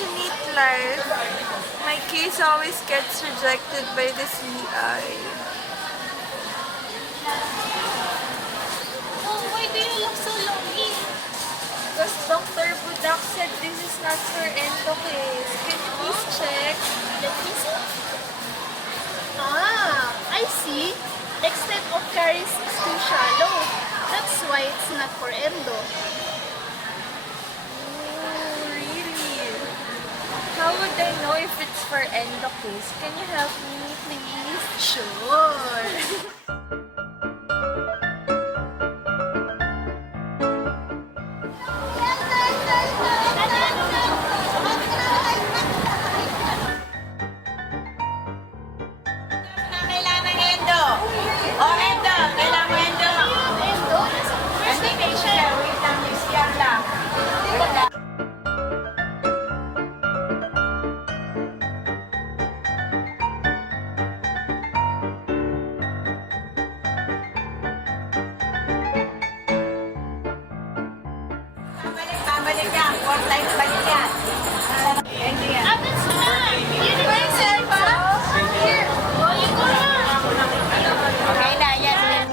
unfortunate life, my case always gets rejected by the CI. Oh, why do you look so lonely? Because Dr. Budak said this is not for endo case. Can you please check? Let me see. Ah, I see. Extent of caries is too shallow. That's why it's not for endo. Oh, really? How would I know if it's for endo case? Can you help me, please? Sure. Kailangan ng endo. O endo, kailangan mo endo. Hindi kayo siya, wait lang, may CR lang. Wait lang. Babalik yan. 4 times balik yan. Endo yan. Happens na. Universal pa? Here. Oh, you go na. Okay na, yan.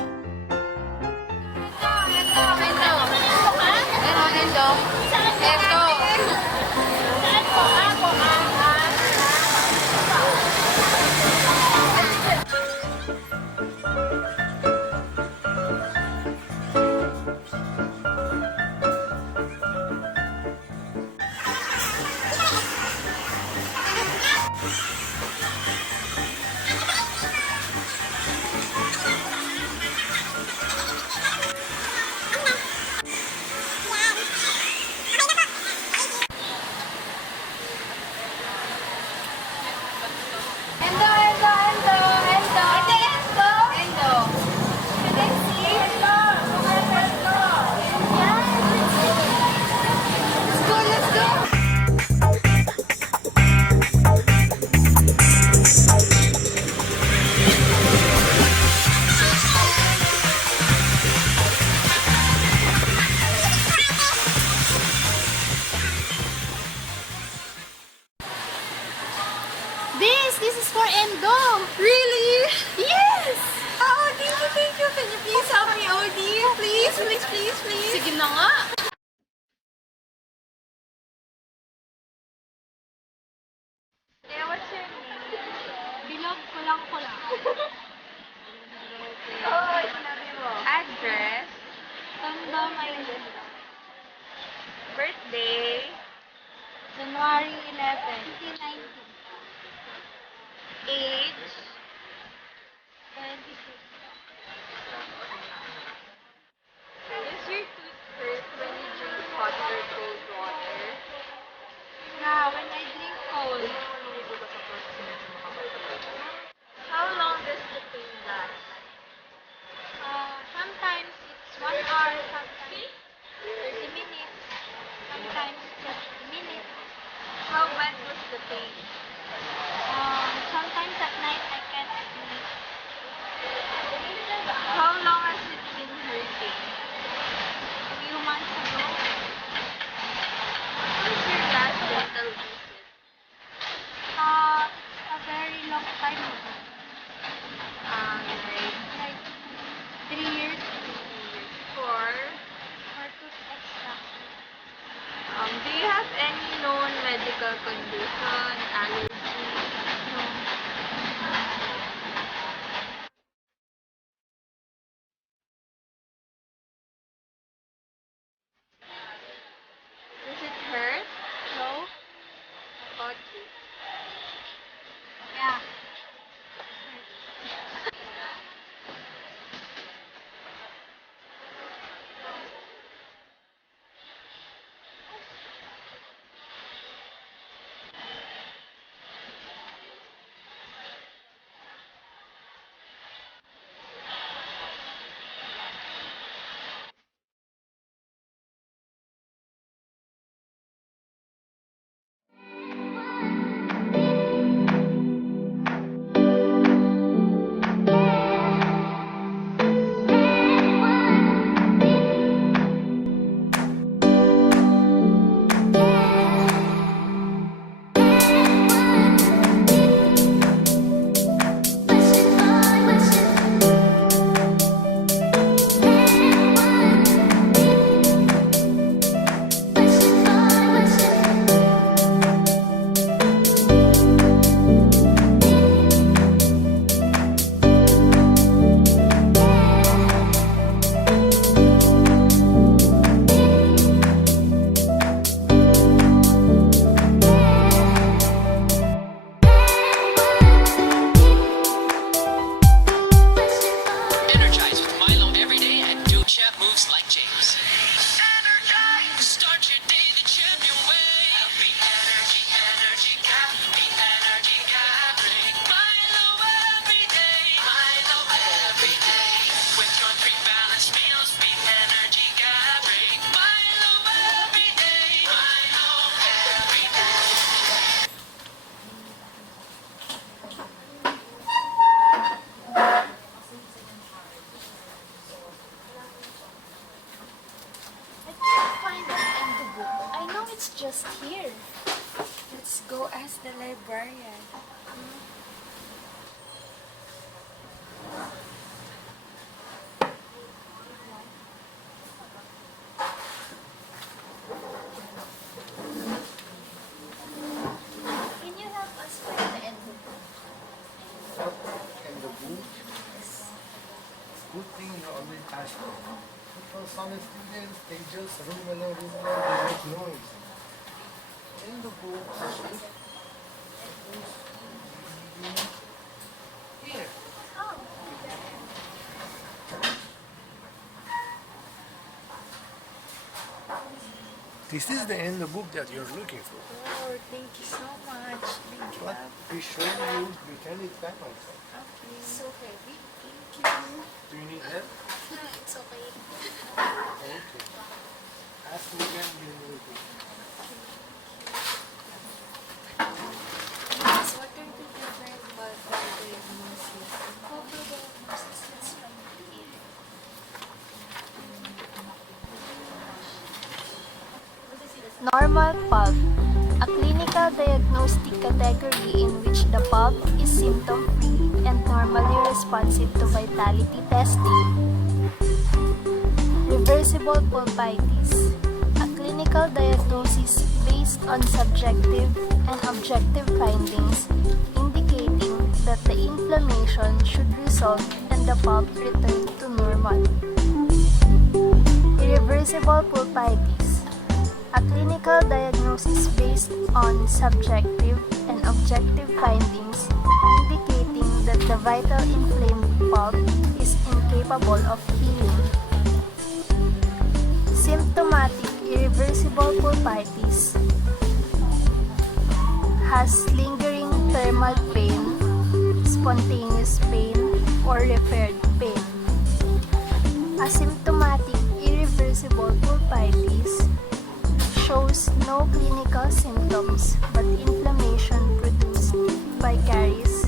This is for endo. Really? Yes. Oh, thank you, thank you. Can you please help me, OD? Please, please, please, please. Sige na nga. Yeah, what's your name? Bilog ko lang. Oh, sinabi mo. Address, Tondo, Maynila. birthday, January 11, 2019. age, 26. Does your tooth hurt when you drink hot or cold water? Yeah, when I drink cold. How long does the pain last? Sometimes it's 1 hour, sometimes 30 minutes, sometimes 20 minutes. How bad was the pain? Sometimes at night I can't sleep. How long has it been hurting? A few months ago, What was your last dental visit? it's a very long time ago, like 3 years For, for tooth extraction. do you have any known medical condition, allergy? No. Does it hurt? No? Okay. Yeah. Good thing you always ask them. Because some students, they just room alone, they make noise. In the book, here. This is the end of book that you're looking for. Oh, thank you so much. Big But love. we show you, we tell it back also. Okay. So heavy. Thank you. Do you need help? It's okay. Okay. Ask me again, you will do. Yes, what are the different pulpal diagnoses? Pulpal diagnosis. Let's find it. Normal pulp, a clinical diagnostic category in which the pulp is symptom-free and normally responsive to vitality testing. Reversible pulpitis, a clinical diagnosis based on subjective and objective findings indicating that the inflammation should resolve and the pulp return to normal. Irreversible pulpitis, a clinical diagnosis based on subjective and objective findings indicating that the vital inflamed pulp is incapable of healing. Symptomatic irreversible pulpitis has lingering thermal pain, spontaneous pain, or referred pain. Asymptomatic irreversible pulpitis shows no clinical symptoms but inflammation produced by caries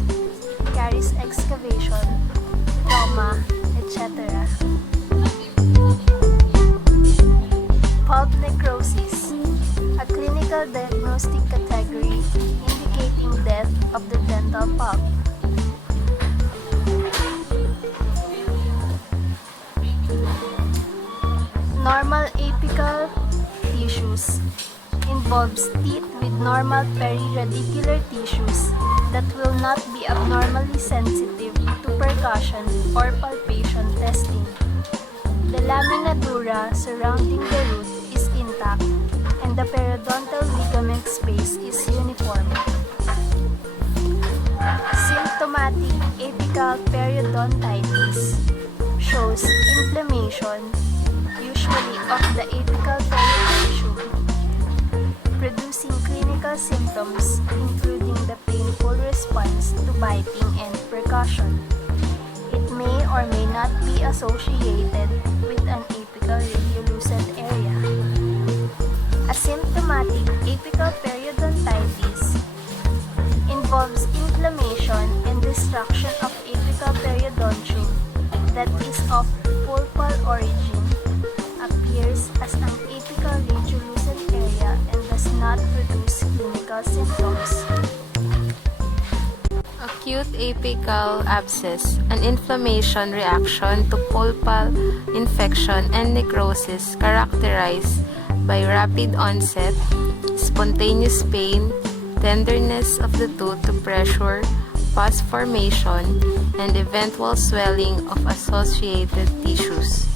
excavation, trauma, etc. Pulp necrosis, a clinical diagnostic category indicating death of the dental pulp. Normal apical tissues involves teeth with normal periradicular tissues that will not be abnormally sensitive to percussion or palpation testing. The lamina dura surrounding the root is intact and the periodontal ligament space is uniform. Symptomatic apical periodontitis shows inflammation, usually of the apical tissue, producing clinical symptoms including the painful response to biting and percussion. It may or may not be associated with an apical radiolucent area. Asymptomatic apical periodontitis involves inflammation and destruction of apical periodontium that is of pulpal origin, appears as an apical radiolucent area and does not produce clinical symptoms. Acute apical abscess, an inflammation reaction to pulpal infection and necrosis characterized by rapid onset, spontaneous pain, tenderness of the tooth to pressure, pus formation, and eventual swelling of associated tissues.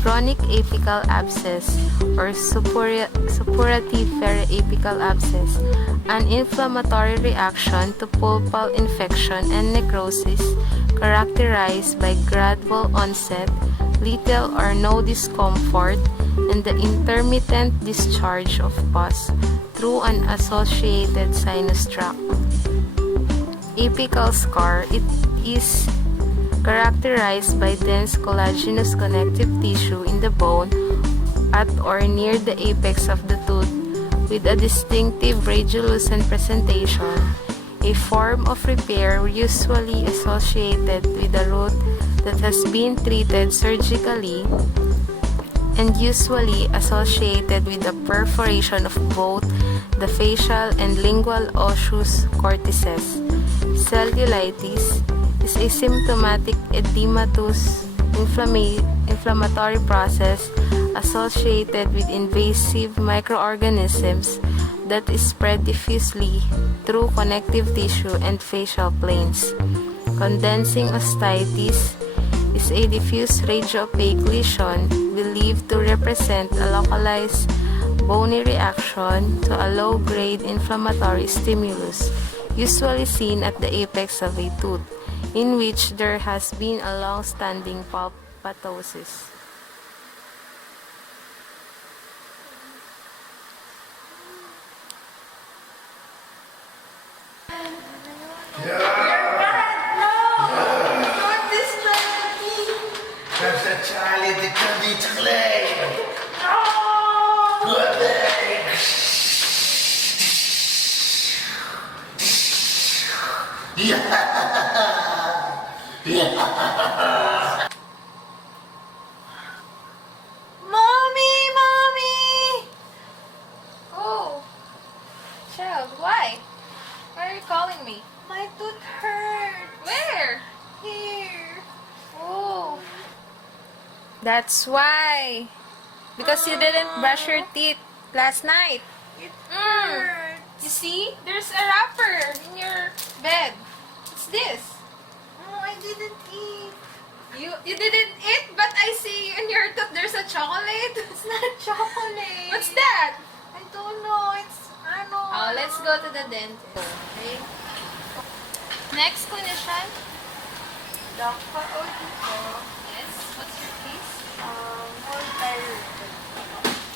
Chronic apical abscess or suppurative periapical abscess, an inflammatory reaction to pulpal infection and necrosis characterized by gradual onset, little or no discomfort, and the intermittent discharge of pus through an associated sinus tract. Apical scar, it is characterized by dense collagenous connective tissue in the bone at or near the apex of the tooth with a distinctive radiolucent presentation, a form of repair usually associated with a root that has been treated surgically and usually associated with the perforation of both the facial and lingual osseous cortices. Cellulitis is a symptomatic edematous inflammatory process associated with invasive microorganisms that is spread diffusely through connective tissue and facial planes. Condensing osteitis is a diffuse radio-opaque lesion believed to represent a localized bony reaction to a low-grade inflammatory stimulus, usually seen at the apex of a tooth, in which there has been a long-standing pulpatosis. Don't destroy the teeth. That's a Charlie the Candy Clay. Mommy, mommy. Oh, child, why? Why are you calling me? My tooth hurts. Where? Here. Oh, that's why. Because you didn't brush your teeth last night. It Mm. hurts. You see, there's a wrapper in your bed. What's this? Oh, I didn't eat. You didn't eat, but I see in your tooth there's a chocolate. It's not chocolate. What's that? I don't know. It's ano. Oh, let's go to the dentist. Okay. Next clinician. Dr. Odito. Yes. What's your case? Pulpal.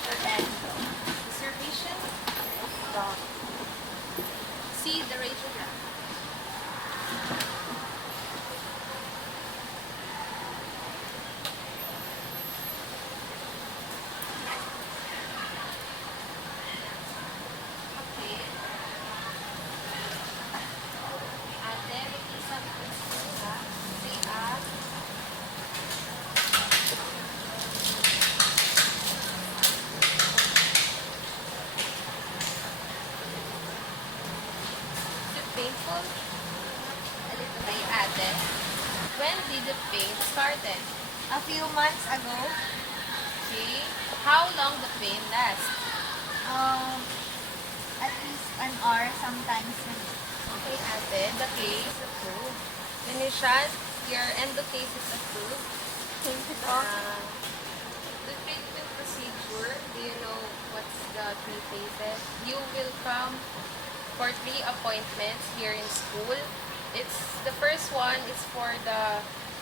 Or endo. Is your patient? Doc. See the radiogram. Okay. Ate, may isang question ka. Say is it painful? A little bit, ate. When did the pain started? A few months ago, Okay. How long the pain last? at least an hour, sometimes. Okay, ate, the case is approved. Clinician, your endo case is approved. Thank you, Doc. The treatment procedure, do you know what's the 3 phases? You will come for 3 appointments here in school. It's the first one is for the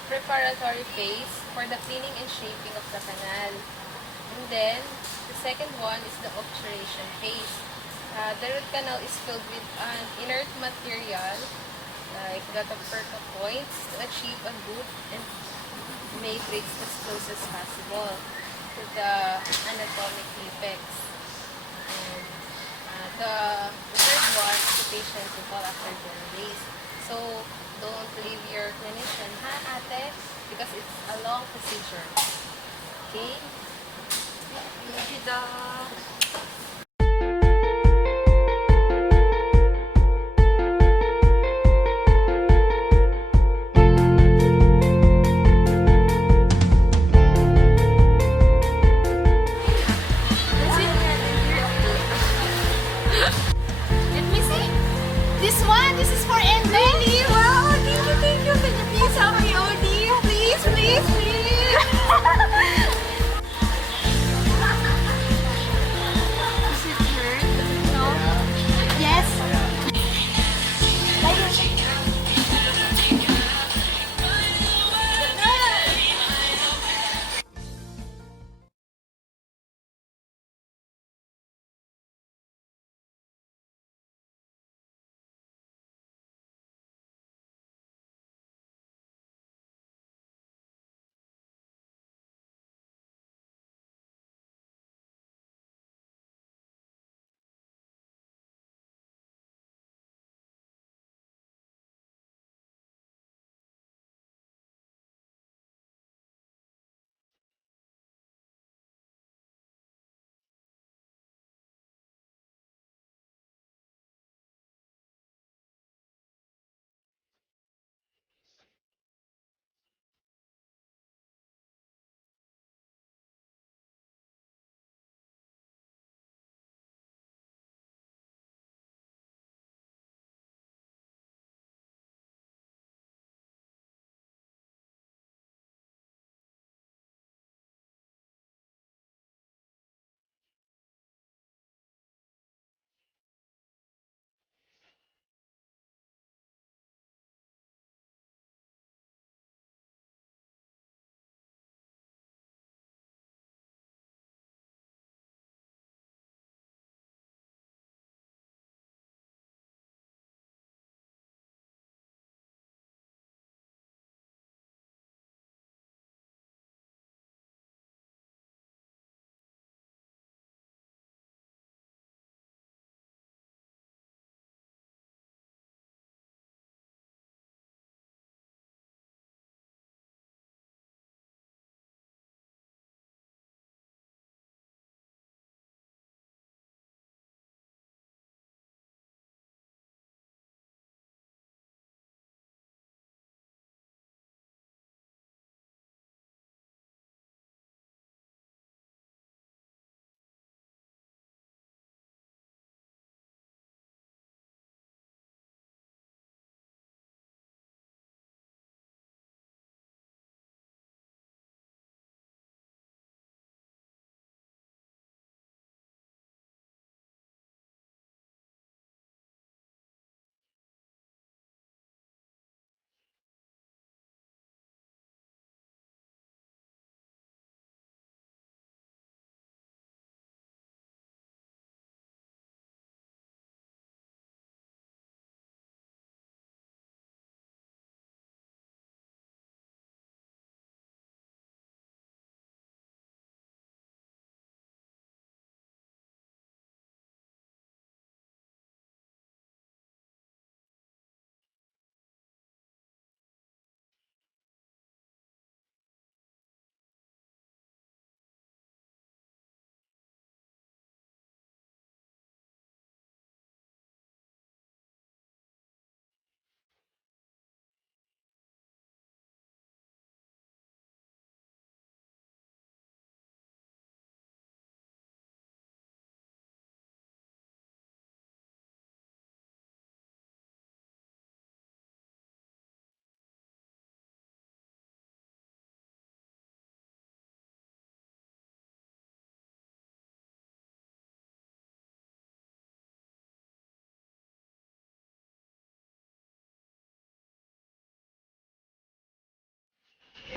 preparatory phase for the cleaning and shaping of the canal. And then the second one is the obturation phase. The root canal is filled with an inert material like the Toperca points to achieve a good and matrix as close as possible to the anatomic defects. And the third one is the patient to call after 10 days. So don't leave your clinician, ha, ate? Because it's a long procedure. Okay? Thank you, Doc.